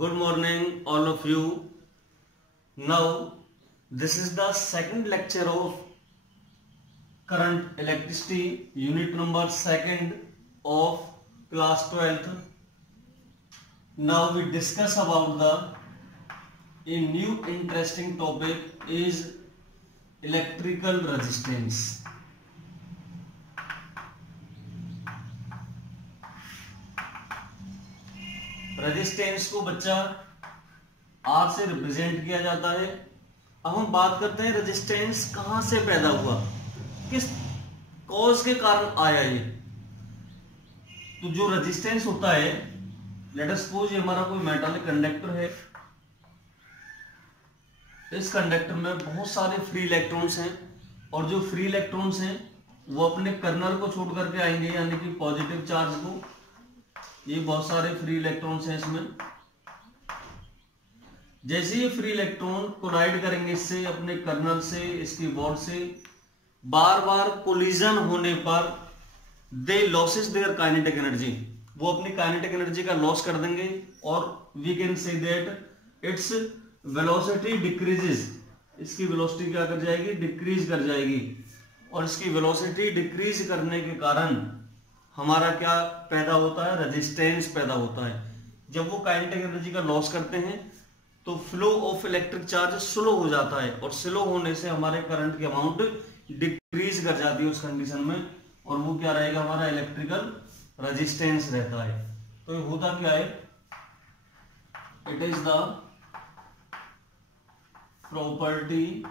Good morning, all of you. Now, this is the second lecture of current electricity, unit number 2nd of class 12th. Now we discuss about a new interesting topic is electrical resistance. Resistance को बच्चा are से represent किया जाता है। अब हम बात करते हैं रेजिस्टेंस कहां से पैदा हुआ, किस कॉज के कारण आया ये। तो जो रेजिस्टेंस होता है, लेट अस सपोज ये हमारा कोई मेटालिक कंडक्टर है। इस कंडक्टर में बहुत सारे फ्री इलेक्ट्रॉन्स हैं और जो फ्री इलेक्ट्रॉन्स हैं वो अपने कर्नल को छोड़ करके आएंगे, यानी कि पॉजिटिव चार्ज को। ये बहुत सारे फ्री इलेक्ट्रॉन्स हैं इसमें। जैसे ये फ्री इलेक्ट्रॉन कोलाइड करेंगे इससे, अपने कर्नल से, इसकी बॉड से, बार बार कोलिजन होने पर they losses their kinetic energy, वो अपनी काइनेटिक एनर्जी का लॉस कर देंगे और we can say that its velocity decreases. इसकी वेलोसिटी क्या कर जाएगी, डिक्रीज कर जाएगी। और इसकी वेलोसिटी डिक्रीज करने के कारण हमारा क्या पैदा होता है, रेजिस्टेंस पैदा होता है। जब वो काइनेटिक एनर्जी का लॉस करते हैं तो flow of electric charge slow हो जाता है, और स्लो होने से हमारे करंट की अमाउंट डिक्रीज कर जाती है उस कंडीशन में, और वो क्या रहेगा, हमारा इलेक्ट्रिकल रेजिस्टेंस रहता है। तो ये होता क्या है, it is the property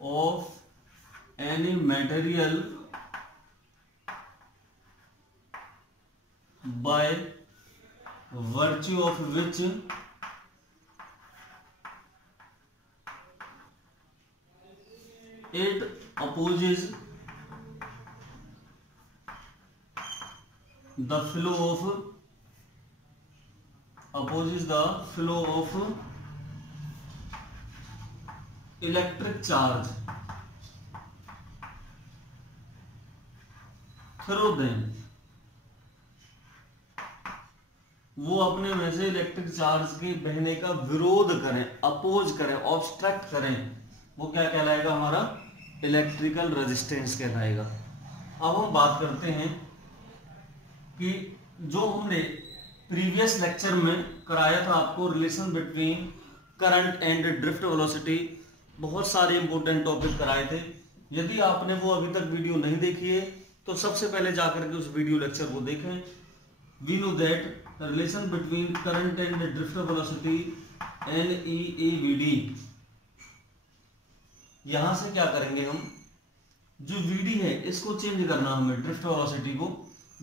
of any material by virtue of which it opposes the flow of electric charge through them। वो अपने में से इलेक्ट्रिक चार्ज के बहने का विरोध करें, अपोज करें, ऑब्स्ट्रक्ट करें, वो क्या कहलाएगा, हमारा इलेक्ट्रिकल रेजिस्टेंस कहलाएगा। अब हम बात करते हैं कि जो हमने प्रीवियस लेक्चर में कराया था आपको, relation between current and drift velocity, बहुत सारे इंपॉर्टेंट टॉपिक कराए थे। यदि आपने वो अभी तक वीडियो नहीं देखी है तो सबसे पहले जाकर के उस वीडियो लेक्चर को देखें। We know that the relation between current and drift velocity NEAVD। यहां से क्या करेंगे हम, जो VD है इसको चेंज करना हमें, ड्रिफ्ट वेलोसिटी को।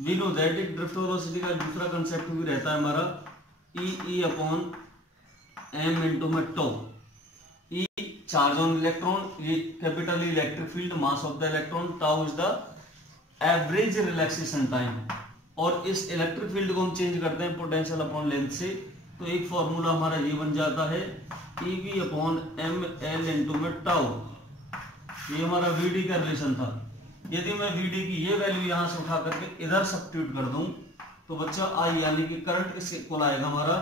We know that एक ड्रिफ्ट वेलोसिटी का दूसरा कंसेप्ट भी रहता है हमारा E/m इंटू में tau. E charge on electron, ये capital electric field, mass of the electron, tau is the average relaxation time. और इस इलेक्ट्रिक फील्ड को हम चेंज करते हैं पोटेंशियल अपॉन लेंथ से। तो एक फॉर्मूला हमारा ये बन जाता है EV/ml इंटू में टाउ। ये हमारा VD का रिलेशन था। यदि मैं VD की ये वैल्यू यहां से उठा करके इधर सब्स्टिट्यूट कर दूं तो बच्चा I यानी कि करंट इसके इक्वल आएगा हमारा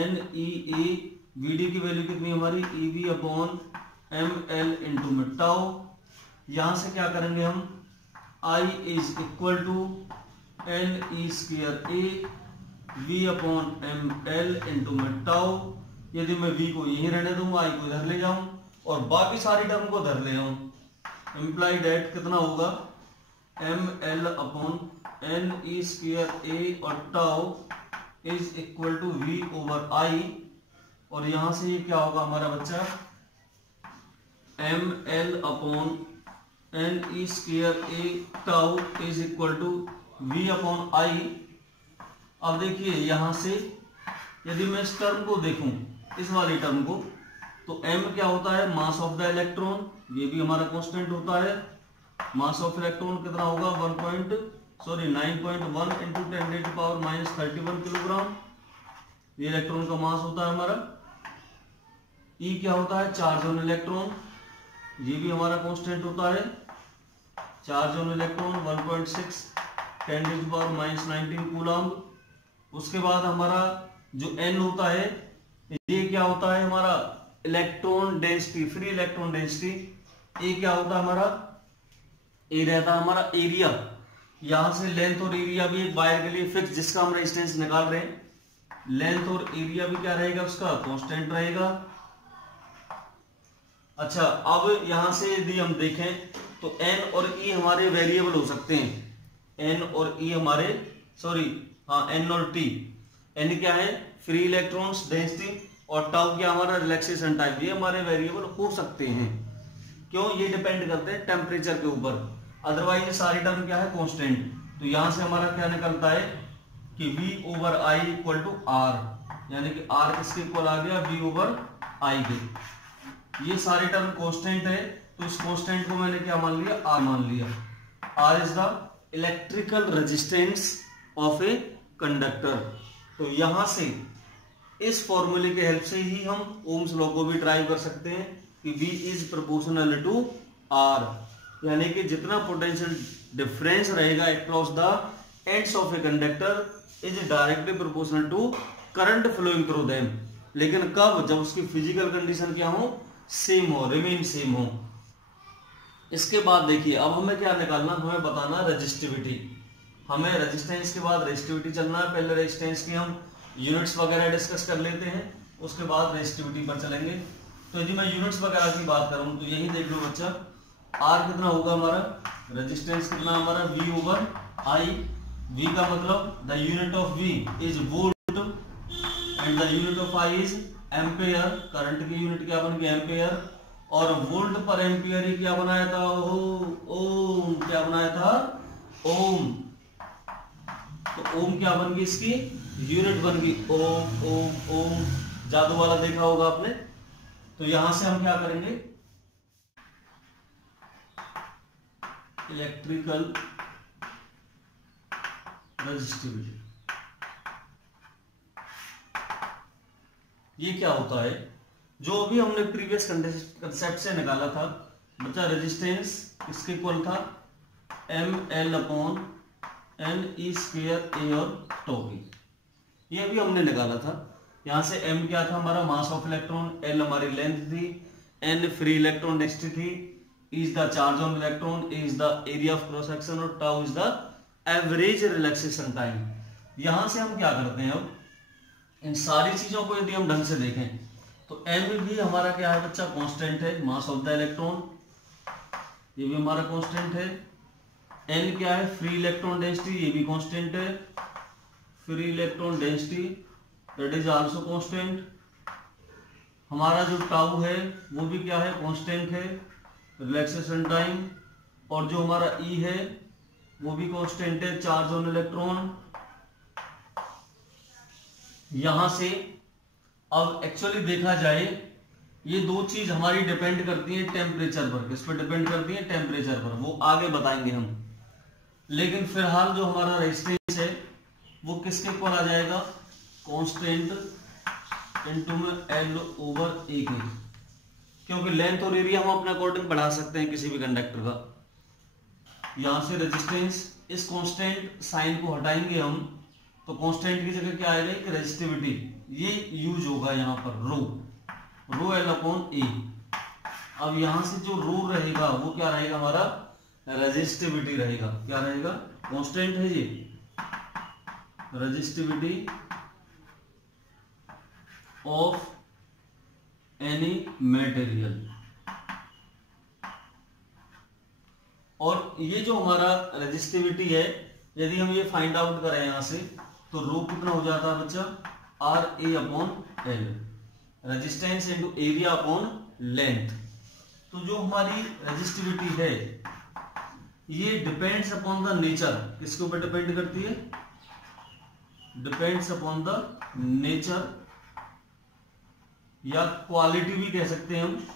NEA। VD की वैल्यू कितनी हमारी, EV/ml इंटू में टाउ। यहां से क्या करेंगे हम, I is equal to NE² V/ml into में टाउ। यदि मैं V को यहीं रहने दूंगा, I को इधर ले जाऊं और बाकी सारी टर्म को इधर ले आऊं, इम्प्लाई डेट कितना होगा, ml/NE² और tau is equal to V/I। और यहां से ये क्या होगा हमारा बच्चा, ml/NE² tau is equal to V/I। अब देखिए यहां से यदि मैं इस टर्म को देखूं, इस वाली टर्म को, तो m क्या होता है, मास ऑफ द इलेक्ट्रॉन, ये भी हमारा कांस्टेंट होता है। मास ऑफ इलेक्ट्रॉन कितना होगा, 9.1 इंटू 10⁻³ किलोग्राम, ये इलेक्ट्रॉन का मास होता है हमारा। E क्या होता है, चार्ज ऑन इलेक्ट्रॉन, ये भी हमारा कांस्टेंट होता है। Charge on electron 1.6 10⁻⁻19 coulomb. उसके बाद हमारा जो एन होता है ये क्या होता है हमारा electron density, free electron density. ए क्या होता है हमारा, ए रहता है हमारा एरिया। यहां से लेंथ और एरिया भी एक वायर के लिए फिक्स, जिसका हम रेजिस्टेंस निकाल रहे हैं, लेंथ और एरिया भी क्या रहेगा उसका कांस्टेंट रहेगा। अच्छा, अब यहां से यदि हम देखें तो एन और ई हमारे वेरिएबल हो सकते हैं। एन और ई हमारे एन और टी। एन क्या है फ्री इलेक्ट्रॉन्स डेंसिटी और टाउ क्या हमारा रिलैक्सेशन टाइम, ये हमारे वेरिएबल हो सकते हैं। क्यों, ये डिपेंड करते हैं टेम्परेचर के ऊपर, अदरवाइज ये सारी टर्म क्या है कांस्टेंट। तो यहां से हमारा क्या निकलता है कि V over I equal to R, यानी कि R किसके इक्वल आ गया, V ओवर I के। ये सारे टर्म कांस्टेंट है, तो इस कांस्टेंट को मैंने क्या मान लिया, R मान लिया। R is the electrical resistance of a conductor. तो यहां से इस फॉर्मूले के हेल्प से ही हम ओम्स लॉ को भी ड्राइव कर सकते हैं कि V is proportional to R, यानी कि जितना पोटेंशियल डिफरेंस रहेगा across the ends of a conductor is directly proportional to current flowing through them. लेकिन कब, जब उसकी फिजिकल कंडीशन क्या हो, सेम हो, रिमेन सेम हो। इसके बाद देखिए अब हमें क्या निकालना, हमें बताना रेजिस्टिविटी। हमें रेजिस्टेंस के बाद रेजिस्टिविटी चलना है। पहले रेजिस्टेंस की हम यूनिट्स वगैरह डिस्कस कर लेते हैं, उसके बाद रेजिस्टिविटी पर चलेंगे। तो यदि मैं यूनिट्स वगैरह की बात करूं तो यही देख लो बच्चा, आर कितना होगा हमारा, रेजिस्टेंस कितना हमारा V ओवर I। V का मतलब the unit of V is volt and the unit of I is ampere. Current की यूनिट क्या बन गई, एम्पेयर। और वोल्ट पर एम्पियर ही क्या बनाया था, ओम। क्या बनाया था, ओम। तो ओम क्या बन गई, इसकी यूनिट बन गई, ओम ओम ओम। जादू वाला देखा होगा आपने। तो यहां से हम क्या करेंगे, इलेक्ट्रिकल रेजिस्टिविटी। ये क्या होता है, जो अभी हमने प्रीवियस कंसेप्ट से निकाला था बच्चा, रेजिस्टेंस इसके इक्वल था ml upon n e square a और टो की। ये अभी हमने निकाला था। यहां से m क्या था हमारा, मास ऑफ इलेक्ट्रॉन, l हमारी लेंथ थी, n फ्री इलेक्ट्रॉन डेंसिटी थी, E is the charge on electron, A is the area of cross section और tau is the average relaxation time। यहां से हम क्या करते हैं, अब इन सारी चीजों को यदि हम ढंग से देखें तो m भी हमारा क्या है बच्चा, कांस्टेंट है, मास ऑफ द इलेक्ट्रॉन, ये भी हमारा कांस्टेंट है। n क्या है, फ्री इलेक्ट्रॉन डेंसिटी, ये भी कांस्टेंट है, free electron density that is also constant. हमारा जो टाउ है वो भी क्या है, कांस्टेंट है, रिलैक्सेशन टाइम। और जो हमारा E है वो भी कांस्टेंट है, चार्ज ऑन इलेक्ट्रॉन। यहां से अब एक्चुअली देखा जाए ये दो चीज हमारी डिपेंड करती है टेम्परेचर पर। किस पर डिपेंड करती है, टेम्परेचर पर, वो आगे बताएंगे हम। लेकिन फिलहाल जो हमारा रेजिस्टेंस है वो किसके इक्वल आ जाएगा, कांस्टेंट इनटू में L ओवर A के। क्योंकि लेंथ और एरिया हम अपने अकॉर्डिंग बढ़ा सकते हैं किसी भी कंडक्टर का। यहां से रेजिस्टेंस, इस कांस्टेंट साइन को हटाएंगे हम, तो कांस्टेंट की जगह क्या आएगा, एक रेजिस्टिविटी, ये यूज होगा यहां पर, रो L अपॉन ए। अब यहां से जो रो रहेगा वो क्या रहेगा हमारा, रेजिस्टिविटी रहेगा। क्या रहेगा, कांस्टेंट है ये, रेजिस्टिविटी ऑफ एनी मटेरियल। और ये जो हमारा रेजिस्टिविटी है, यदि हम ये फाइंड आउट करें यहां से, तो रो कितना हो जाता है बच्चा, R A upon L, resistance into area upon length. तो जो हमारी रेजिस्टिविटी है ये डिपेंड्स अपॉन द नेचर। किसके ऊपर डिपेंड करती है, डिपेंड्स अपॉन द नेचर, या क्वालिटी भी कह सकते हैं हम,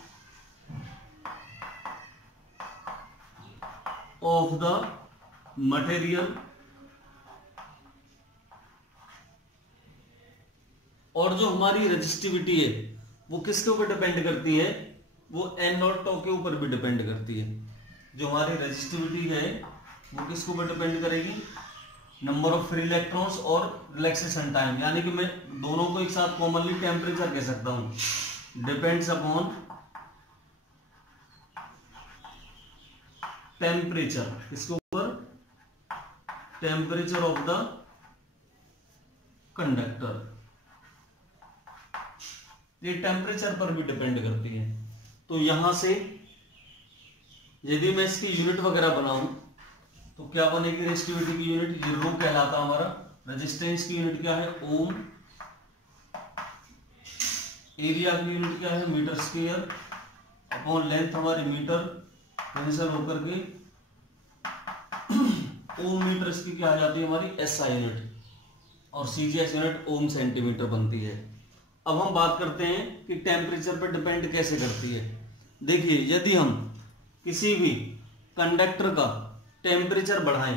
ऑफ द मटेरियल। और जो हमारी रेजिस्टिविटी है वो किसके ऊपर डिपेंड करती है, वो n और टो के ऊपर भी डिपेंड करती है। जो हमारी रेजिस्टिविटी है वो किसके ऊपर डिपेंड करेगी, नंबर ऑफ फ्री इलेक्ट्रॉन्स और रिलैक्सेशन टाइम, यानी कि मैं दोनों को एक साथ कॉमनली टेम्परेचर कह सकता हूं। डिपेंड्स अपॉन टेम्परेचर, इसके ऊपर टेम्परेचर ऑफ द कंडक्टर, ये टेम्परेचर पर भी डिपेंड करती है। तो यहां से यदि मैं इसकी यूनिट वगैरह बनाऊं तो क्या बनेगी, रेजिस्टिविटी की यूनिट, ये रो कहलाता हमारा। रेजिस्टेंस की यूनिट क्या है, ओम। एरिया की यूनिट क्या है, मीटर स्क्वायर, अपॉन लेंथ हमारी मीटर, कैंसिल होकर के ओम मीटर इसकी क्या आ जाती है हमारी एसआई यूनिट, और सीजीएस यूनिट ओम सेंटीमीटर बनती है। अब हम बात करते हैं कि टेम्परेचर पर डिपेंड कैसे करती है। देखिए, यदि हम किसी भी कंडक्टर का टेम्परेचर बढ़ाएं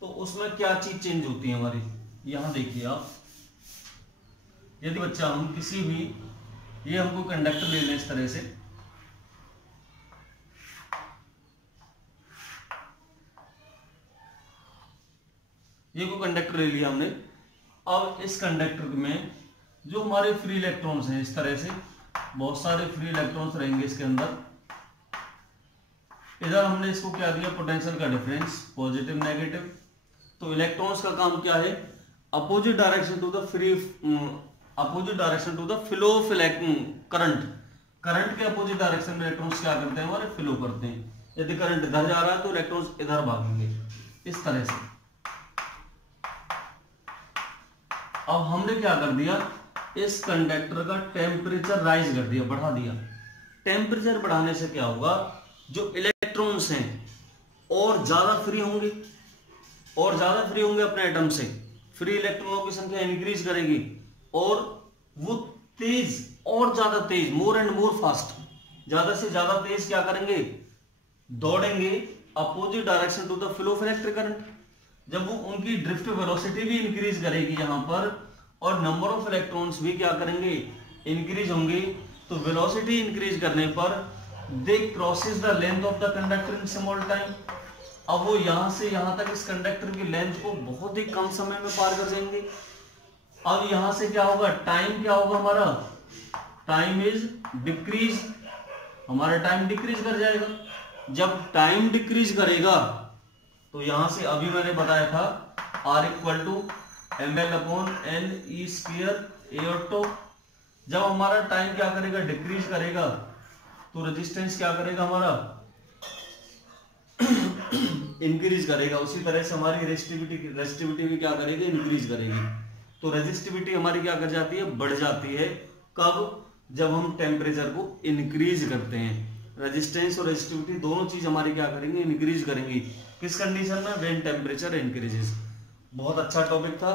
तो उसमें क्या चीज चेंज होती है हमारी। यहां देखिए आप, यदि बच्चा हम किसी भी, ये हमको कंडक्टर ले लें इस तरह से, ये को कंडक्टर ले लिया हमने। अब इस कंडक्टर में जो हमारे फ्री इलेक्ट्रॉन्स हैं, इस तरह से बहुत सारे फ्री इलेक्ट्रॉन्स रहेंगे इसके अंदर। इधर हमने इसको क्या दिया, पोटेंशियल का डिफरेंस, पॉजिटिव नेगेटिव। तो इलेक्ट्रॉन्स का काम क्या है, opposite direction to the free, opposite direction to the flow of current, current के अपोजिट डायरेक्शन में इलेक्ट्रॉन्स क्या करते हैं हमारे, फ्लो करते हैं। यदि करंट इधर जा रहा है तो इलेक्ट्रॉन्स इधर भागेंगे, इस तरह से। अब हमने क्या कर दिया, इस कंडक्टर का टेम्परेचर राइज कर दिया, बढ़ा दिया। टेम्परेचर बढ़ाने से क्या होगा, जो इलेक्ट्रॉन्स हैं और ज्यादा फ्री होंगे, और ज्यादा फ्री होंगे अपने एटम से, फ्री इलेक्ट्रॉनों की संख्या इंक्रीज करेगी, और वो तेज और ज्यादा तेज, मोर एंड मोर फास्ट, ज्यादा से ज्यादा तेज क्या करेंगे, दौड़ेंगे opposite direction to the flow of electric current. जब वो उनकी ड्रिफ्ट वेलोसिटी भी इंक्रीज करेगी यहां पर, और नंबर ऑफ इलेक्ट्रॉन्स भी क्या करेंगे, इंक्रीज होंगे। तो वेलोसिटी इंक्रीज करने पर they crosses the length of the conductor in small time. अब वो यहां से यहां तक इस कंडक्टर की लेंथ को बहुत ही कम समय में पार कर देंगे। अब यहां से क्या होगा, टाइम क्या होगा हमारा, टाइम इज डिक्रीज, हमारा टाइम डिक्रीज कर जाएगा। जब टाइम डिक्रीज करेगा तो यहां से अभी मैंने बताया था R equal to ml upon n e square a और टो। जब हमारा टाइम क्या करेगा, डिक्रीज करेगा, तो रेजिस्टेंस क्या करेगा हमारा, इंक्रीज करेगा। उसी तरह से हमारी रेजिस्टिविटी भी क्या करेगी, इंक्रीज करेगी। तो रेजिस्टिविटी हमारी क्या कर जाती है, बढ़ जाती है। कब, जब हम टेम्परेचर को इंक्रीज करते हैं। रेजिस्टेंस और रेजिस्टिविटी दोनों चीज हमारी क्या करेंगे, इंक्रीज करेंगी। किस कंडीशन में, व्हेन टेम्परेचर इंक्रीजेस। बहुत अच्छा टॉपिक था।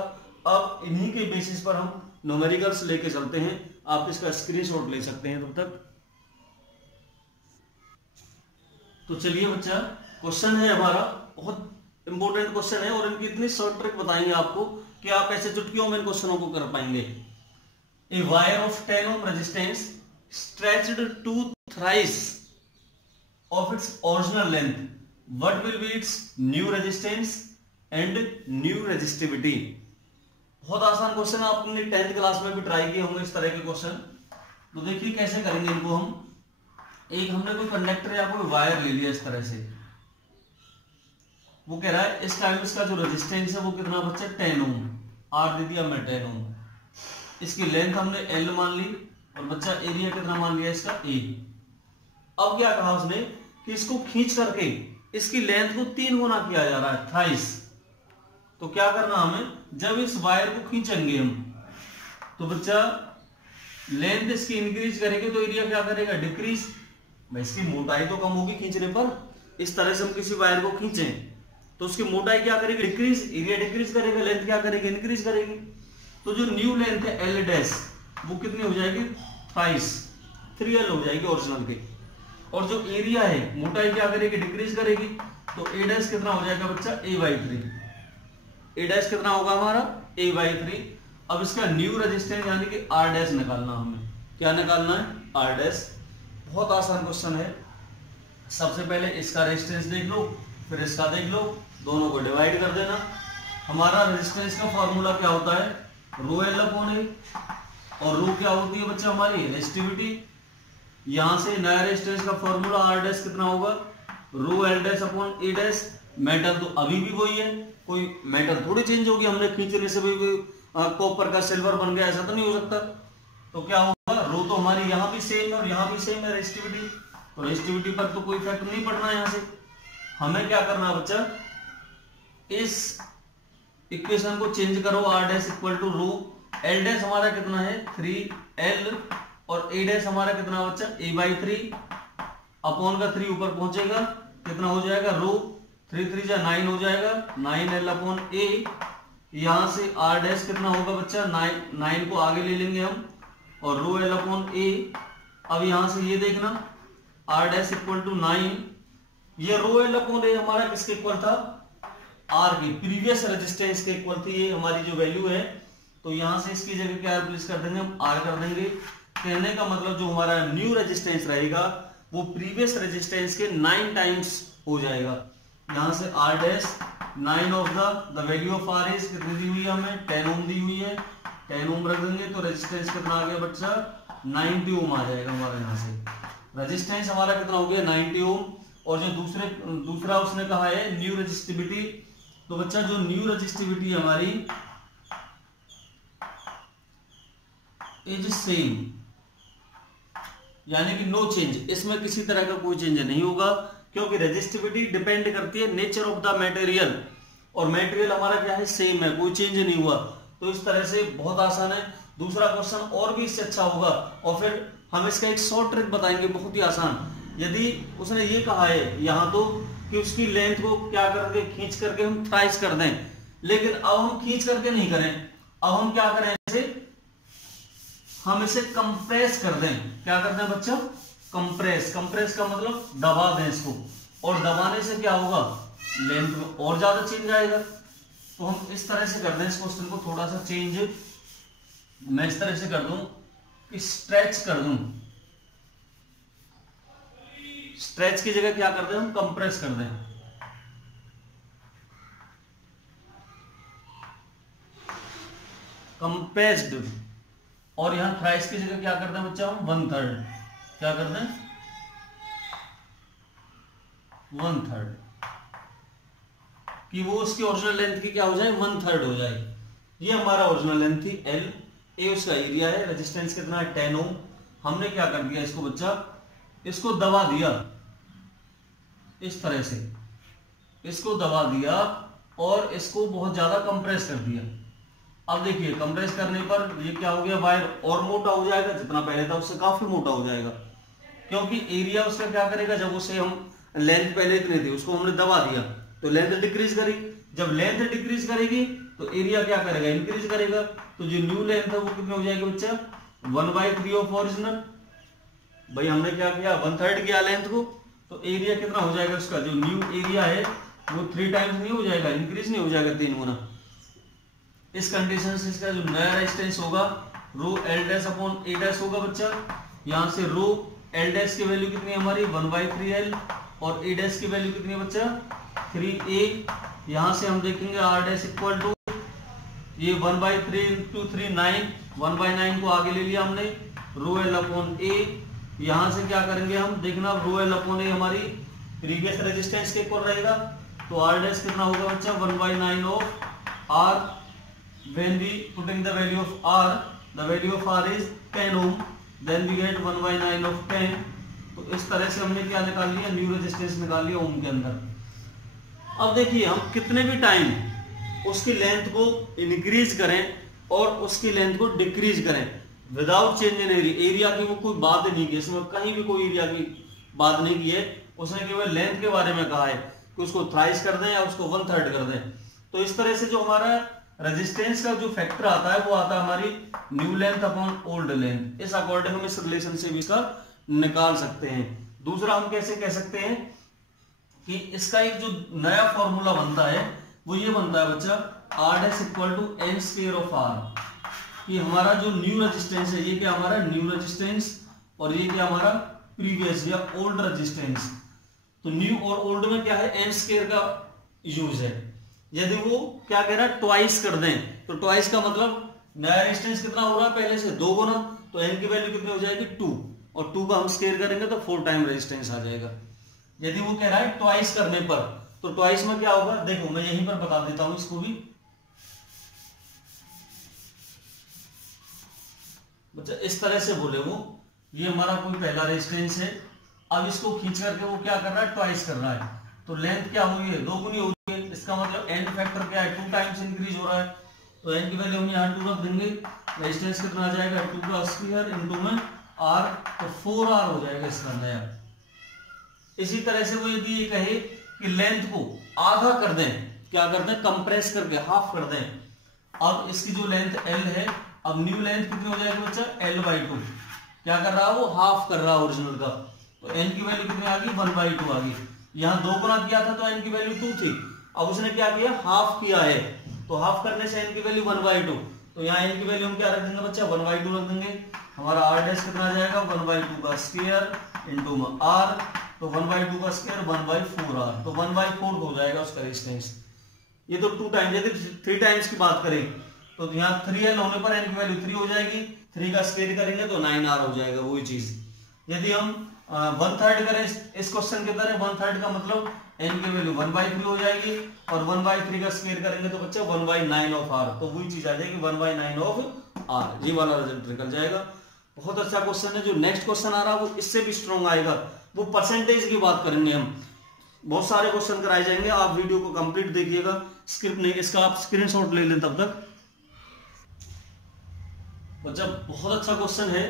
अब इन्हीं के बेसिस पर हम न्यूमेरिकल्स लेके चलते हैं। आप इसका स्क्रीनशॉट ले सकते हैं तब तक। तो चलिए बच्चा, क्वेश्चन है हमारा, बहुत इंपॉर्टेंट क्वेश्चन है, और इनकी इतनी शॉर्ट ट्रिक बताएंगे आपको कि आप ऐसे चुटकियों में इन क्वेश्चनों को कर पाएंगे। A wire of 10 ohm resistance stretched to thrice of its original length, what will be its new resistance and new resistivity। बहुत आसान क्वेश्चन, आपने 10th क्लास में भी ट्राई किए होंगे इस तरह के क्वेश्चन। तो देखिए कैसे करेंगे इनको हम। एक हमने कोई कंडक्टर या कोई वायर ले लिया इस तरह से, वो कह रहा है इस टाइम इसका जो रेजिस्टेंस है वो कितना बच्चा, 10 ओम, आर दे दिया मैं 10 ओम। इसकी लेंथ हमने L मान ली, और बच्चा एरिया कितना मान लिया इसका, A। अब क्या कहा उसने कि इसको खींच करके इसकी लेंथ को 3 गुना किया जा रहा है, थ्राइस। तो क्या करना हमें, जब इस वायर को खींचेंगे हम, तो बच्चा लेंथ इसकी इंक्रीज करेंगे तो एरिया क्या करेगा, डिक्रीज। इसकी मोटाई तो कम होगी खींचने पर। इस तरह से हम किसी वायर को खींचें तो उसकी मोटाई क्या करेगी, डिक्रीज, एरिया डिक्रीज करेगा, लेंथ क्या करेगी, इंक्रीज करेगी। तो जो न्यू लेंथ है L डैश, वो कितनी हो जाएगी, थ्राइस, 3L हो जाएगी ओरिजिनल के। और जो एरिया है, मोटाई क्या करेगी, डिक्रीज करेगी। तो A डैश कितना हो जाएगा बच्चा, A/3। A डैश कितना होगा हमारा, A/3। अब इसका न्यू रेजिस्टेंस यानी कि R डैश निकालना, हमें क्या निकालना है, R डैश। बहुत आसान क्वेश्चन है। सबसे पहले इसका रेजिस्टेंस देख लो, फिर इसका देख लो, दोनों को डिवाइड कर देना। हमारा रेजिस्टेंस का फॉर्मूला क्या होता है, रो एल अपॉन ए, और रो क्या होती है बच्चा हमारी रेजिस्टिविटी। यहां से नया रेजिस्टेंस का फॉर्मूला आर डैश कितना होगा, रो L dash upon A dash. Metal तो अभी भी वही है, कोई मेटल थोड़ी चेंज होगी, हमने खींचने से भी कॉपर का सिल्वर बन गया, ऐसा तो नहीं हो सकता। तो क्या होगा, रो तो हमारी यहाँ भी सेम है और यहाँ भी सेम है रेजिस्टिविटी, तो रेजिस्टिविटी पर तो कोई इफेक्ट नहीं पड़ना है। यहाँ से हमें क्या करना है बच्चा, इस इक्वेशन को चेंज करो, R dash equal to rho L dash हमारा कितना है 3L और ए डैश हमारा कितना बच्चा A/3 अपॉन का 3 ऊपर पहुंचेगा, कितना हो जाएगा, रो 3 3 जा 9 हो जाएगा, 9L अपॉन ए। यहां से आर डैश कितना होगा बच्चा, 9 को आगे ले लेंगे हम, और रो एल अपॉन ए। अब यहां से ये देखना आर डैश इक्वल टू 9, ये रो एल अपॉन ए हमारा किसके इक्वल था, आर की प्रीवियस रेजिस्टेंस के इक्वल थी, ये हमारी जो वैल्यू है। तो यहां से इसकी जगह क्या रिप्लेस कर देंगे हम, आर कर देंगे। कहने का मतलब जो हमारा न्यू रेजिस्टेंस रहेगा वो प्रीवियस रेजिस्टेंस के 9 टाइम्स हो जाएगा। यहां से R dash 9 of the value of R is कितनी दी हुई है हमें, 10 ओम दी हुई है, 10 ओम रख देंगे तो रेजिस्टेंस कितना आ गया बच्चा, 90 ओम आ जाएगा हमारा। यहाँ से रेजिस्टेंस हमारा कितना हो गया 90 ओम। और जो दूसरा उसने कहा है न्यू रेजिस्टिविटी, तो बच्चा जो न्यू रेजिस्टिविटी हमारी इज सेम, यानी कि नो चेंज, इसमें किसी तरह का कोई चेंज नहीं होगा, क्योंकि रेजिस्टिविटी डिपेंड करती है नेचर ऑफ द मटेरियल, और मटेरियल हमारा क्या है, सेम है, कोई चेंज नहीं हुआ। तो इस तरह से बहुत आसान है। दूसरा क्वेश्चन और भी इससे अच्छा होगा, और फिर हम इसका एक शॉर्ट ट्रिक बताएंगे, बहुत ही आसान। यदि उसने ये कहा है यहां तो कि उसकी लेंथ को क्या करके खींच करके हम थ्राइस कर दें, लेकिन अब हम खींच करके नहीं करें, अब हम क्या करें, हम इसे कंप्रेस कर दें। क्या कर दें बच्चा, कंप्रेस। कंप्रेस का मतलब दबा दें इसको, और दबाने से क्या होगा, लेंथ में और ज्यादा चेंज आएगा। तो हम इस तरह से कर दें इस क्वेश्चन को थोड़ा सा चेंज, मैं इस तरह से कर दूं कि स्ट्रेच कर दूं, स्ट्रेच की जगह क्या कर दें हम, कंप्रेस कर दें। कंप्रेस्ड, और यहां थ्राइस की जगह क्या कर दें बच्चा हम, 1/3। क्या कर दें, 1/3, कि वो उसकी ओरिजिनल लेंथ की क्या हो जाए, 1/3 हो जाए। ये हमारा ओरिजिनल लेंथ थी L, ए उसका एरिया है, रेजिस्टेंस कितना है 10 ओम। हमने क्या कर दिया इसको बच्चा, इसको दबा दिया इस तरह से, इसको दबा दिया और इसको बहुत ज्यादा कंप्रेस कर दिया। अब देखिए कंप्रेस करने पर ये क्या हो गया, वायर और मोटा हो जाएगा, जितना पहले था उससे काफी मोटा हो जाएगा, क्योंकि एरिया उसका क्या करेगा, जब उसे हम लेंथ पहले इतनी थी उसको हमने दबा दिया तो लेंथ डिक्रीज करेगी, जब लेंथ डिक्रीज करेगी तो एरिया क्या करेगा, इंक्रीज करेगा। तो जो न्यू लेंथ है वो कितनी हो जाएगी बच्चा, 1/3 ऑफ ओरिजिनल। भाई हमने क्या किया, 1/3 किया लेंथ को, तो एरिया कितना हो जाएगा उसका, जो न्यू एरिया है वो 3 टाइम्स नहीं हो जाएगा, इंक्रीज नहीं हो जाएगा 3 गुना। इस कंडीशन से इसका जो नया रेजिस्टेंस होगा रो L dash upon A dash होगा बच्चा। यहां से रो एल डैश की वैल्यू कितनी है हमारी 1/3L, और ए डैश की वैल्यू कितनी है बच्चा 3A। यहां से हम देखेंगे आर डैश इक्वल टू ये 1/3 × 3 9, 1/9 को आगे ले लिया हमने, रो एल अपॉन ए। यहां से क्या करेंगे हम, देखना रो एल अपॉन ए हमारी प्रीवियस रेजिस्टेंस के इक्वल रहेगा, तो आर डैश कितना होगा बच्चा 1/9 of R. When we putting the value of R, the value of R is 10 ohm, then we get 1/9 of 10। तो इस तरह से हमने क्या निकाल लिया, न्यू रेजिस्टेंस निकाल लिया ओम के अंदर। अब देखिए हम कितने भी टाइम उसकी लेंथ को इंक्रीज करें और उसकी लेंथ को डिक्रीज करें विदाउट चेंज इन एरिया की वो कोई बात नहीं की, इसमें कहीं भी कोई एरिया की बात नहीं की है, उसने केवल लेंथ के बारे में कहा है कि उसको थ्राइस कर दें या उसको 1/3 कर दें। तो इस तरह से जो हमारा रेजिस्टेंस का जो फैक्टर आता है वो आता है हमारी new length upon old length. इस अकॉर्डिंग हम इस रिलेशन से भी इसका निकाल सकते हैं। दूसरा हम कैसे कह सकते हैं कि इसका एक जो नया फॉर्मूला बनता है वो ये बनता है बच्चा R dash equal to n square of R. कि हमारा जो न्यू रेजिस्टेंस है ये क्या हमारा न्यू रेजिस्टेंस, और ये क्या हमारा प्रीवियस या ओल्ड रेजिस्टेंस। तो न्यू और ओल्ड में क्या है n स्क्वायर का यूज है, यदि वो क्या कह रहा है ट्वाइस कर दें, तो ट्वाइस का मतलब नया रेजिस्टेंस कितना हो रहा है पहले से 2 गुना, तो एन की वैल्यू कितनी हो जाएगी 2, और 2 का हम स्क्वायर करेंगे तो 4 टाइम रेजिस्टेंस आ जाएगा। यदि वो कह रहा है ट्वाइस करने पर, तो ट्वाइस में क्या होगा देखो मैं यहीं पर बता देता हूं इसको भी। बच्चा इस तरह से बोले वो, ये हमारा कोई पहला रेजिस्टेंस है, अब इसको खींच करके वो क्या कर रहा है ट्वाइस कर रहा है, तो लेंथ क्या हुई है 2 गुनी हो गई है, इसका मतलब एन फैक्टर क्या है 2 टाइम्स इंक्रीज हो रहा है, तो एन की वैल्यू हम यहाँ 2 रख देंगे, रेजिस्टेंस कितना आ जाएगा 2 का स्क्वायर इनटू में आर, तो 4R हो जाएगा इसका नया। इसी तरह से वो यदि ये कहे कि लेंथ को आधा कर दें, क्या कर दें कंप्रेस करके हाफ कर दें, अब इसकी जो लेंथ L है, अब न्यू लेंथ कितनी हो जाएगी बच्चा L/2, क्या कर रहा है वो हाफ कर रहा है ओरिजिनल का, तो n की वैल्यू कितनी आ गई 1/2 आ गई। यहाँ 2 गुना किया था तो n की वैल्यू 2 थी, अब उसने क्या किया हाफ किया है, तो हाफ करने से n की वैल्यू 1/2, तो यहाँ n की वैल्यू हम क्या रख देंगे बच्चा 1/2 रख देंगे, हमारा r डैश कितना आ जाएगा 1/2 का स्क्वायर इनटू में r, तो 1/2 का स्क्वायर 1/4r, तो 1/4 हो जाएगा उसका रेजिस्टेंस। ये तो 2 टाइम्स, यदि 3 टाइम्स की बात करें तो यहाँ 3L होने पर n की वैल्यू 3 हो जाएगी, 3 का स्क्वायर करेंगे तो 9R हो जाएगा वही चीज। यदि हम 1/3 करें इस क्वेश्चन के तरह, 1/3 का मतलब n की वैल्यू 1/3 हो जाएगी, और 1/3 का स्क्वायर करेंगे तो बच्चा 1/9 ऑफ r, तो वही चीज आ जाएगी 1/9 ऑफ r, ये वाला रिजल्ट निकल जाएगा। बहुत अच्छा क्वेश्चन है। जो नेक्स्ट क्वेश्चन आ रहा है वो इससे भी स्ट्रॉन्ग आएगा, वो परसेंटेज की बात करेंगे हम, बहुत सारे क्वेश्चन कराए जाएंगे, आप वीडियो को कंप्लीट देखिएगा, स्क्रिप्ट नहीं इसका आप स्क्रीनशॉट ले लें तब तक। बच्चा बहुत अच्छा क्वेश्चन है,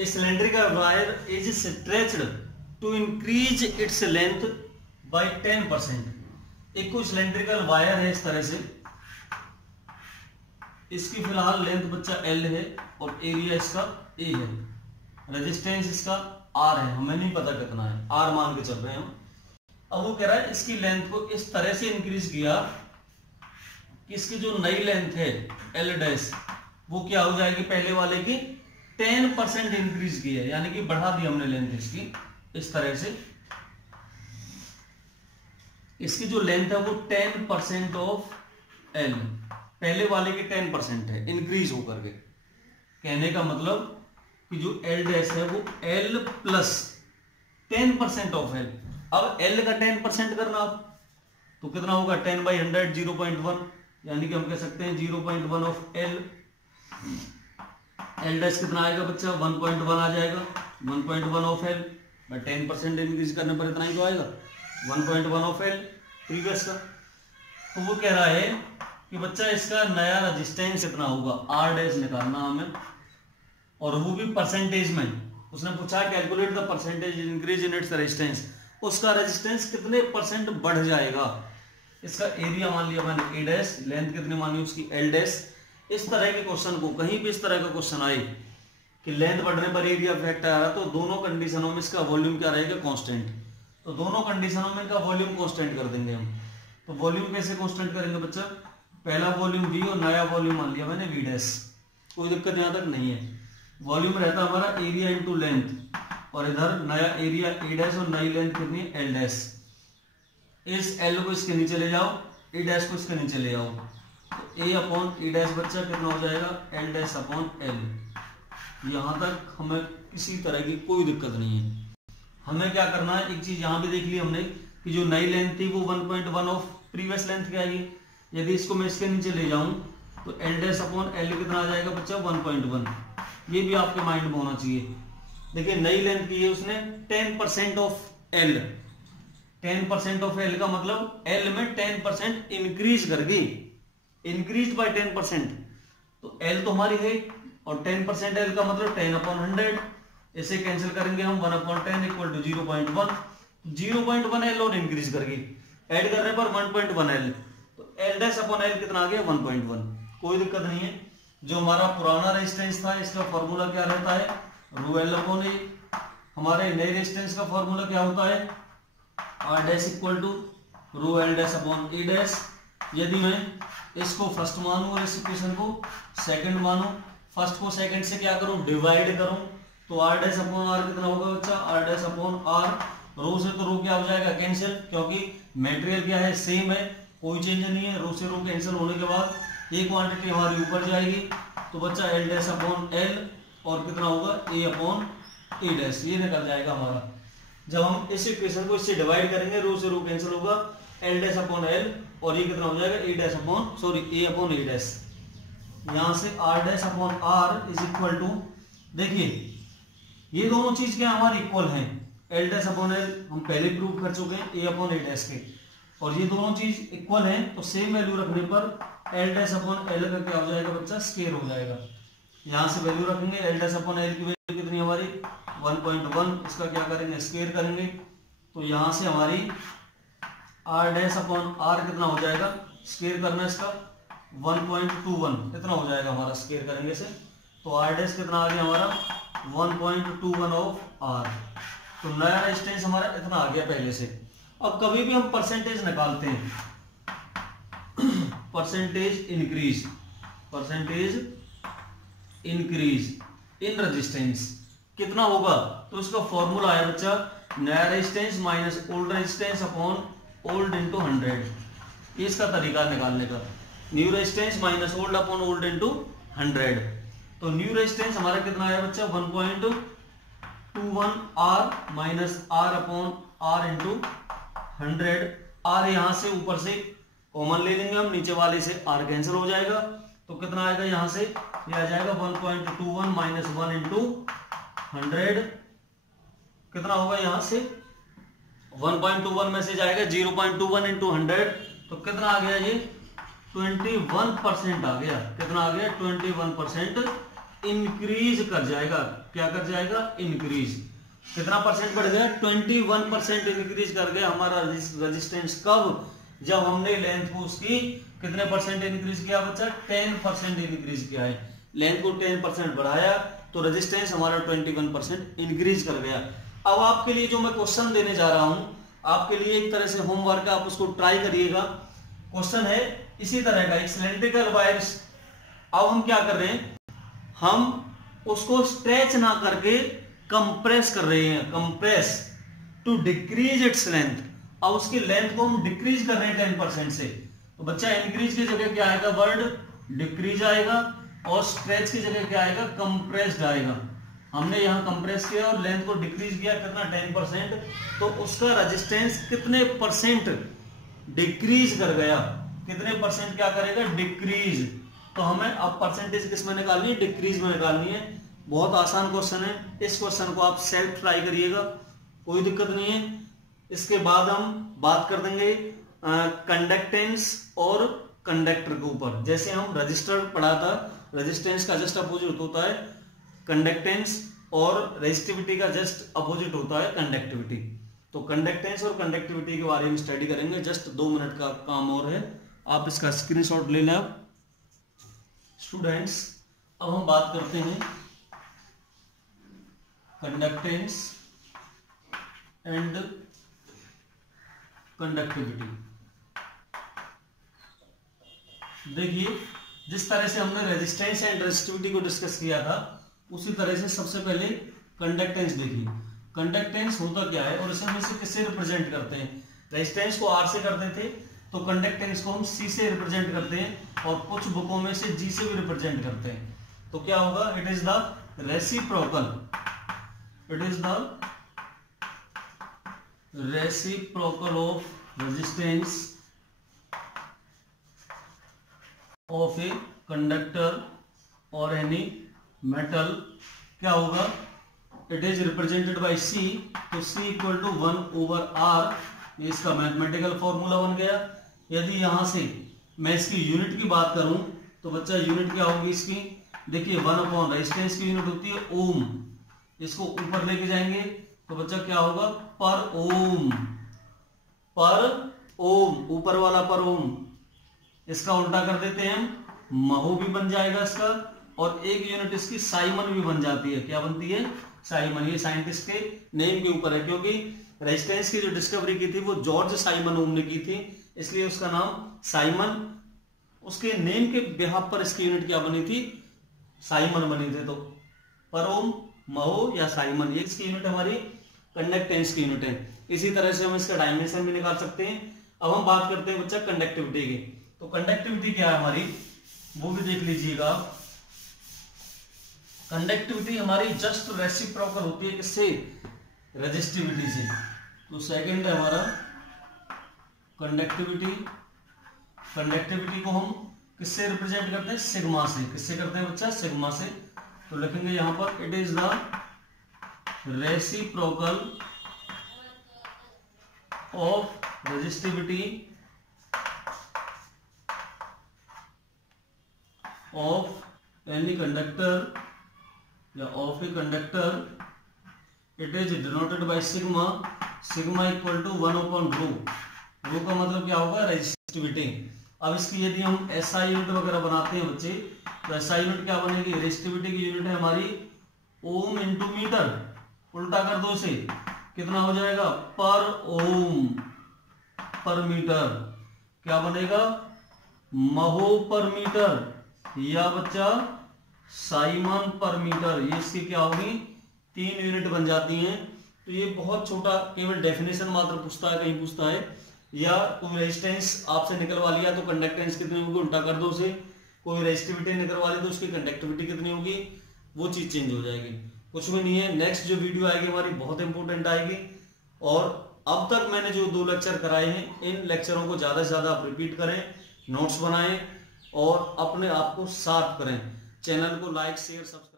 a cylindrical wire is stretched to increase its length by 10%। एक कोई सिलेंड्रिकल वायर है इस तरह से, इसकी फिलहाल लेंथ बच्चा L है और एरिया इसका A है, रेजिस्टेंस इसका R है, हमें नहीं पता कितना है, R मान के चल रहे हैं हम। अब वो कह रहा है इसकी लेंथ को इस तरह से इंक्रीज किया कि इसकी जो नई लेंथ है L डैश वो क्या हो जाएगी पहले वाले की 10% इंक्रीज की है, यानी कि बढ़ा दी हमने लेंथ इसकी इस तरह से, इसकी जो लेंथ है वो 10% ऑफ L, पहले वाले की 10% है इंक्रीज होकर के। कहने का मतलब कि जो L डैश है वो L प्लस 10% ऑफ L। अब L का 10% करना आप तो कितना होगा 10/100 0.1, यानी कि हम कह सकते हैं 0.1 ऑफ L। L डैश कितना आएगा बच्चा 1.1 आ जाएगा, 1.1 ऑफ L, 10% इंक्रीज करने पर इतना ही तो आएगा 1.1 ऑफ L प्रीवियस का। तो वो कह रहा है कि बच्चा इसका नया रेजिस्टेंस कितना होगा, R डैश निकालना हमें, और वो भी परसेंटेज में। उसने पूछा calculate the percentage increase in its resistance, उसका रेजिस्टेंस कितने परसेंट बढ़ जाएगा। इसका एरिया मान लिया मैंने A डैश, लेंथ कितनी मानी उसकी L डैश। इस तरह के क्वेश्चन को कहीं भी इस तरह का क्वेश्चन आए कि लेंथ बढ़ने पर एरिया फैक्टर आ रहा, तो दोनों कंडीशनों में इसका वॉल्यूम क्या रहेगा कांस्टेंट, तो दोनों कंडीशनों में इनका वॉल्यूम कांस्टेंट कर देंगे हम। तो वॉल्यूम कैसे कांस्टेंट करेंगे बच्चा, पहला वॉल्यूम V और नया वॉल्यूम मान लिया मैंने V डैश, कोई दिक्कत यहां तक नहीं है। वॉल्यूम रहता हमारा एरिया इंटू लेंथ, और इधर नया एरिया A डैश और नई लेंथ कितनी है L डैश। इस L को इसके नीचे ले जाओ, A डैश को इसके नीचे ले आओ, तो A अपॉन E डैश बच्चा कितना हो जाएगा L डैश अपॉन L। यहां तक हमें किसी तरह की कोई दिक्कत नहीं है। हमें क्या करना है, एक चीज यहां भी देख ली हमने कि जो नई लेंथ थी वो 1.1 ऑफ प्रीवियस लेंथ क्या है। यदि इसको मैं इसके नीचे ले जाऊं तो L डैश अपॉन L कितना आ जाएगा बच्चा 1.1। ये भी आपके माइंड में होना चाहिए। देखिए नई लेंथ की है उसने 10% ऑफ L, 10% ऑफ L का मतलब L में 10% इंक्रीज कर गई, इंक्रीज बाय 10%, तो L तो हमारी है और 10% L का मतलब 10/100, इसे कैंसिल करेंगे हम 1/10 इक्वल टू 0.1, 0.1 L और इंक्रीज कर गई, ऐड करने पर 1.1 L, तो L डैश अपॉन L कितना आ गया 1.1, कोई दिक्कत नहीं है। जो हमारा पुराना रेजिस्टेंस था इसका फॉर्मूला क्या रहता है ρL अपॉन A, हमारे नए रेजिस्टेंस का फॉर्मूला क्या होता है R dash equal to ρL dash upon A dash. यदि मैं इसको फर्स्ट मानूं और इस इक्वेशन को सेकंड मानूं, फर्स्ट को सेकंड से क्या करूं डिवाइड करूं, तो R डैश अपॉन R कितना होगा बच्चा R डैश अपॉन R, रो से तो रो क्या हो जाएगा कैंसिल, क्योंकि मटेरियल क्या है सेम है, कोई चेंज नहीं है, रो से रो कैंसिल होने के बाद ये क्वांटिटी हमारी ऊपर जाएगी, तो बच्चा एल डैश अपॉन एल और कितना होगा ए अपॉन ए डैश, ये निकल जाएगा हमारा। जब हम इस इक्वेशन को इससे डिवाइड करेंगे, रो से रो कैंसिल होगा, एल डैश अपॉन एल और ये कितना हो जाएगा A dash upon sorry A upon A dash. यहां से R dash upon R is equal to, देखिए ये दोनों चीज क्या हमारी इक्वल हैं, एल डैश अपॉन एल हम पहले प्रूव कर चुके हैं ए अपॉन ए डैश के, और ये दोनों चीज इक्वल हैं, तो सेम वैल्यू रखने पर एल डैश अपॉन एल का क्या हो जाएगा बच्चा, स्क्वायर हो जाएगा। यहां से वैल्यू रखेंगे, एल डैश अपॉन एल की वैल्यू कितनी हमारी 1.1, इसका क्या करेंगे स्क्वायर करेंगे, तो यहां से हमारी आर डैश अपॉन आर कितना हो जाएगा, स्क्वायर करना इसका 1.21 इतना हो जाएगा हमारा, स्क्वायर करेंगे से, तो आर डैश कितना आ गया हमारा 1.21 ऑफ आर, तो नया रेजिस्टेंस हमारा इतना आ गया पहले से। अब कभी भी हम परसेंटेज निकालते हैं, परसेंटेज इंक्रीज इन रेजिस्टेंस कितना होगा, तो इसका फॉर्मूला है बच्चा नया resistance minus old resistance upon old into 100, ये इसका तरीका निकालने का, new resistance minus old upon old into 100। तो न्यू रेजिस्टेंस हमारा कितना आया बच्चा 1.21 R minus R upon R into 100, R यहां से ऊपर से कॉमन ले लेंगे हम, नीचे वाले से आर कैंसिल हो जाएगा, तो कितना आएगा यहां से ये आ जाएगा 1.21 माइनस 1 इंटू 100, कितना होगा यहां से 1.21 में से जाएगा 0.21 इंटू 100, तो कितना आ गया ये 21% आ गया, कितना आ गया 21% इंक्रीज कर जाएगा, क्या कर जाएगा इंक्रीज, कितना परसेंट बढ़ गया 21% इंक्रीज कर गया हमारा रेजिस्टेंस। कब, जब हमने लेंथ को उसकी कितने परसेंट इंक्रीज किया बच्चा 10% इंक्रीज किया है, लेंथ को 10% बढ़ाया तो रेजिस्टेंस हमारा 21% इंक्रीज कर गया। अब आपके लिए जो मैं क्वेश्चन देने जा रहा हूं, आपके लिए एक तरह से होमवर्क है, आप उसको ट्राई करिएगा। क्वेश्चन है इसी तरह का, एक सिलेंड्रिकल वायर्स, अब हम क्या कर रहे हैं, हम उसको स्ट्रेच ना करके कंप्रेस कर रहे हैं, compress to decrease its length. अब उसकी लेंथ को हम डिक्रीज कर रहे हैं 10% से, तो बच्चा इंक्रीज की जगह क्या आएगा वर्ड डिक्रीज आएगा, और स्ट्रेच की जगह क्या आएगा कंप्रेस्ड आएगा। हमने यहां कंप्रेस किया और लेंथ को डिक्रीज किया कितना 10%, तो उसका रेजिस्टेंस कितने परसेंट डिक्रीज कर गया, कितने परसेंट क्या करेगा डिक्रीज। तो हमें अब परसेंटेज किस में निकालनी है, डिक्रीज में निकालनी है। बहुत आसान क्वेश्चन है, इस क्वेश्चन को आप सेल्फ ट्राई करिएगा, कोई दिक्कत नहीं है। इसके बाद हम बात कर देंगे कंडक्टेंस और कंडक्टर के ऊपर। जैसे हम रजिस्टर पढ़ा था, रेजिस्टेंस का जस्ट अपोजिट होता है कंडक्टेंस और रेजिस्टिविटी का जस्ट अपोजिट होता है कंडक्टिविटी। तो कंडक्टेंस और कंडक्टिविटी के बारे में स्टडी करेंगे, जस्ट 2 मिनट का काम और है, आप इसका स्क्रीनशॉट ले लें। स्टूडेंट्स अब हम बात करते हैं कंडक्टेंस एंड कंडक्टिविटी। देखिए जिस तरह से हमने रेजिस्टेंस एंड रेजिस्टिविटी को डिस्कस किया था, उसी तरह से सबसे पहले कंडक्टेंस देखिए। कंडक्टेंस होता क्या है और इसे हम इसे किससे रिप्रेजेंट करते हैं, रेजिस्टेंस को आर से करते थे, तो कंडक्टेंस को हम सी से रिप्रेजेंट करते हैं, और कुछ बुकों में से जी से भी रिप्रेजेंट करते हैं। तो क्या होगा, it is the reciprocal, it is the reciprocal of resistance of a conductor और एनी मेटल। क्या होगा, इट इज रिप्रेजेंटेड बाय सी, तो सी इक्वल टू 1/r, ये इसका मैथमेटिकल फॉर्मूला बन गया। यदि यहां से मैं इसकी यूनिट की बात करूं तो बच्चा यूनिट क्या होगी इसकी, देखिए 1 रेजिस्टेंस की यूनिट होती है ओम, इसको ऊपर लेके जाएंगे तो बच्चा क्या होगा पर ओम, पर ओम, ऊपर वाला पर ओम, इसका उल्टा कर देते हैं हम महो भी बन जाएगा इसका, और एक यूनिट इसकी साइमन भी बन जाती है। क्या बनती है, साइमन। ये साइंटिस्ट के नेम के ऊपर है, क्योंकि रेजिस्टेंस की जो डिस्कवरी की थी वो जॉर्ज साइमन ओम ने की थी, इसलिए उसका नाम साइमन, उसके नेम के बिहाफ पर इसकी यूनिट क्या बनी थी, साइमन बनी थी। तो पर ओम, महो या साइमन, ये इसकी यूनिट हमारी कंडक्टेंस की यूनिट है। इसी तरह से हम इसका डायमेंशन भी निकाल सकते हैं। अब हम बात करते हैं बच्चा कंडक्टिविटी की। तो कंडक्टिविटी क्या है हमारी, वो भी देख लीजिएगा। कंडक्टिविटी हमारी जस्ट रेसिप्रोकल होती है किससे, रेजिस्टिविटी से। तो सेकंड है हमारा कंडक्टिविटी। कंडक्टिविटी को हम किससे रिप्रेजेंट करते हैं, सिग्मा से। किससे करते हैं बच्चा, सिग्मा से। तो लिखेंगे यहां पर it is the reciprocal of resistivity of any conductor या of a conductor. It is denoted by sigma. Sigma equal to 1/रो। रो का मतलब क्या होगा, रेजिस्टिविटी। अब इसकी यदि हम एसआई यूनिट वगैरह बनाते हैं बच्चे, तो एसआई यूनिट क्या बनेगी, रेजिस्टिविटी की यूनिट है हमारी ओम इंटू मीटर। उल्टा कर दो इसे, कितना हो जाएगा, पर ओम पर मीटर। क्या बनेगा, महो पर मीटर या बच्चा साइमन पर मीटर। ये इसकी क्या होगी, 3 यूनिट बन जाती हैं। तो ये बहुत छोटा, केवल डेफिनेशन मात्र पूछता है, कहीं पूछता है, या कोई रेजिस्टेंस आपसे निकलवा लिया तो कंडक्टेंस कितनी होगी, उल्टा कर दो उसे। कोई रेजिस्टिविटी निकलवा ली तो उसकी कंडक्टिविटी कितनी होगी, वो चीज चेंज हो जाएगी। कुछ भी नहीं है। नेक्स्ट जो वीडियो आएगी हमारी बहुत इंपॉर्टेंट आएगी। और अब तक मैंने जो 2 लेक्चर कराए हैं, इन लेक्चरों को ज्यादा से ज्यादा आप रिपीट करें, नोट्स बनाएं और अपने आप को शार्प करें। चैनल को लाइक शेयर सब्सक्राइब